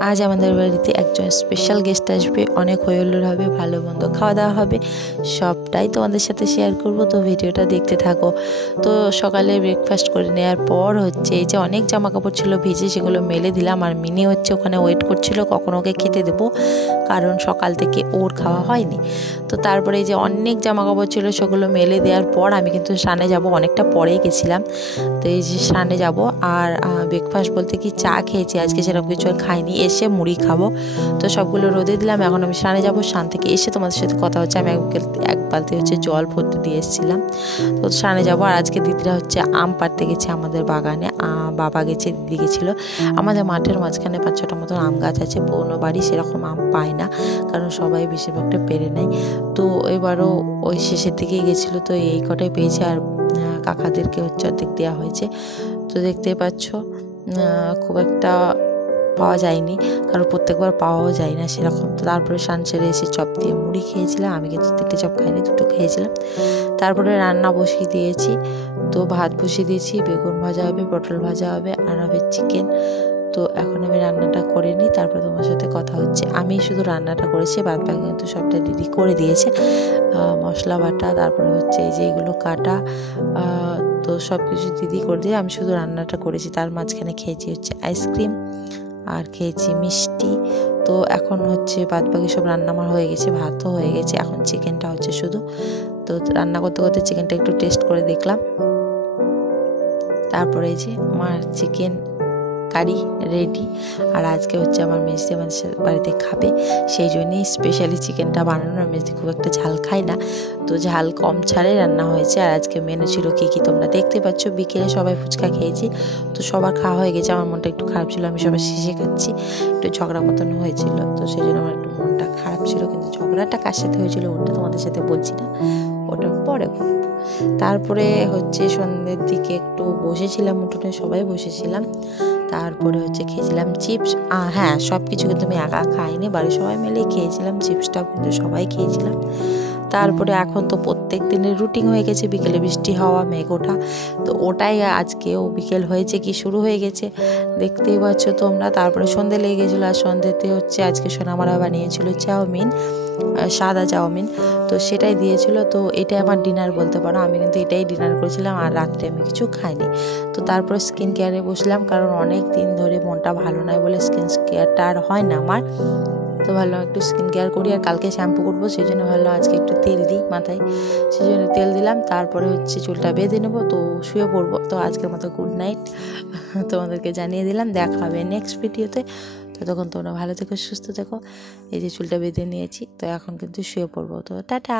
আজ আমাদের বাড়িতে একজন স্পেশাল গেস্ট আসবে, অনেক হইহুল্লোড় হবে, ভালো মন্দ খাওয়া দাওয়া হবে, সবটাই তোমাদের সাথে শেয়ার করব। তো ভিডিওটা দেখতে থাকো। তো সকালে ব্রেকফাস্ট করে নেওয়ার পর হচ্ছে এই যে অনেক জামা কাপড় ছিল ভিজে, সেগুলো মেলে দিলাম। আর মিনি হচ্ছে ওখানে ওয়েট করছিল কখন ওকে খেতে দেবো, কারণ সকাল থেকে ওর খাওয়া হয়নি। তো তারপরে এই যে অনেক জামা কাপড় ছিল সেগুলো মেলে দেওয়ার পর আমি কিন্তু স্নানে যাব, অনেকটা পরেই গেছিলাম। তো এই যে স্নানে যাব, আর ব্রেকফাস্ট বলতে কি চা খেয়েছি, আজকে সেরকম কিছু আর খাইনি, এসে মুড়ি খাবো। তো সবগুলো রোদে দিলাম, এখন আমি স্নানে যাব। স্নান থেকে এসে তোমাদের সাথে কথা হচ্ছে। আমি এক বালতি হচ্ছে জল ভরতে দিয়ে এসেছিলাম। তো স্নানে যাবো। আর আজকে দিদিরা হচ্ছে আম পাড়তে গেছে আমাদের বাগানে, বাবা গেছে, দিদি গেছিলো। আমাদের মাঠের মাঝখানে 5-6টা মতন আম গাছ আছে, পুরোনো বাড়ি, সেরকম আম পায় না, কারণ সবাই বেশিরভাগটা পেরে নেয়। তো এবারও ওই শেষের দিকেই গেছিলো, তো এই কটাই পেয়েছে। আর কাকাদেরকে হচ্ছে অর্ধেক দেওয়া হয়েছে। তো দেখতেই পাচ্ছ খুব একটা পাওয়া যায়নি, কারণ প্রত্যেকবার পাওয়াও যায় না সেরকম। তো তারপরে স্নান সেরে এসে চপ দিয়ে মুড়ি খেয়েছিলাম। আমি কিন্তু 3টে চপ খাইনি, 2টো খেয়েছিলাম। তারপরে রান্না বসিয়ে দিয়েছি। তো ভাত বসিয়ে দিয়েছি, বেগুন ভাজা হবে, পটল ভাজা হবে, আর হবে চিকেন। তো এখন আমি রান্নাটা করে নিই, তারপরে তোমার সাথে কথা হচ্ছে। আমি শুধু রান্নাটা করেছি, বাদ বাকি কিন্তু সবটা দিদি করে দিয়েছে। মশলা বাটা, তারপরে হচ্ছে এই যে এগুলো কাটা, তো সব কিছু দিদি করে দিয়ে আমি শুধু রান্নাটা করেছি। তার মাঝখানে খেয়েছি হচ্ছে আইসক্রিম, আর খেয়েছি মিষ্টি। তো এখন হচ্ছে বাদ বাকি সব রান্না আমার হয়ে গেছে, ভাতও হয়ে গেছে, এখন চিকেনটা হচ্ছে শুধু। তো রান্না করতে করতে চিকেনটা একটু টেস্ট করে দেখলাম। তারপরে এই যে আমার চিকেন কারি রেডি। আর আজকে হচ্ছে আমার মেজদি আমাদের বাড়িতে খাবে, সেই জন্যই স্পেশালি চিকেনটা বানানো। আর মেজদি খুব একটা ঝাল খায় না, তো ঝাল কম ছাড়ে রান্না হয়েছে। আর আজকে মেনু ছিল কী কী তোমরা দেখতে পাচ্ছ। বিকেলে সবাই ফুচকা খেয়েছি, তো সবার খাওয়া হয়ে গেছে। আমার মনটা একটু খারাপ ছিল, আমি সবার শেষে খাচ্ছি, একটু ঝগড়া মতন হয়েছিল, তো সেই জন্য আমার একটু মনটা খারাপ ছিল। কিন্তু ঝগড়াটা কার সাথে হয়েছিল ওটা তোমাদের সাথে বলছি না, ওটা পরে বলবো। তারপরে হচ্ছে সন্ধ্যের দিকে একটু বসেছিলাম উঠোনে, সবাই বসেছিলাম। তারপরে হচ্ছে খেয়েছিলাম চিপস। হ্যাঁ, সব কিছু কিন্তু আমি একা খাইনি, বাড়ির সবাই মিলে খেয়েছিলাম। চিপসটাও কিন্তু সবাই খেয়েছিলাম। তারপরে এখন তো প্রত্যেক দিনের রুটিন হয়ে গেছে, বিকেলে বৃষ্টি হওয়া, মেঘ ওঠা। তো ওটাই আজকেও বিকেল হয়েছে কি শুরু হয়ে গেছে, দেখতেই পাচ্ছ তোমরা। তারপরে সন্ধে লেগে গেছিলো, আর সন্ধ্যেতে হচ্ছে আজকে সোনামারা বানিয়েছিল চাউমিন, সাদা চাউমিন, তো সেটাই দিয়েছিল। তো এটাই আমার ডিনার বলতে পারো, আমি কিন্তু এটাই ডিনার করেছিলাম। আর রাত্রে আমি কিছু খাইনি। তো তারপর স্কিন কেয়ারে বসলাম, কারণ অনেক দিন ধরে মনটা ভালো নয় বলে স্কিন কেয়ারটা আর হয় না আমার। তো ভাবলাম একটু স্কিন কেয়ার করি, আর কালকে শ্যাম্পু করবো, সেই জন্য ভাবলাম আজকে একটু তেল দিই মাথায়, সেই জন্য তেল দিলাম। তারপরে হচ্ছে চুলটা বেঁধে নেবো, তো শুয়ে পড়বো। তো আজকের মতো গুড নাইট, তোমাদেরকে জানিয়ে দিলাম। দেখা হবে নেক্সট ভিডিওতে। ততক্ষণ তোমরা ভালো থেকো, সুস্থ থেকো। এই যে চুলটা বেঁধে নিয়েছি, তো এখন কিন্তু শুয়ে পড়বো। তো টাটা।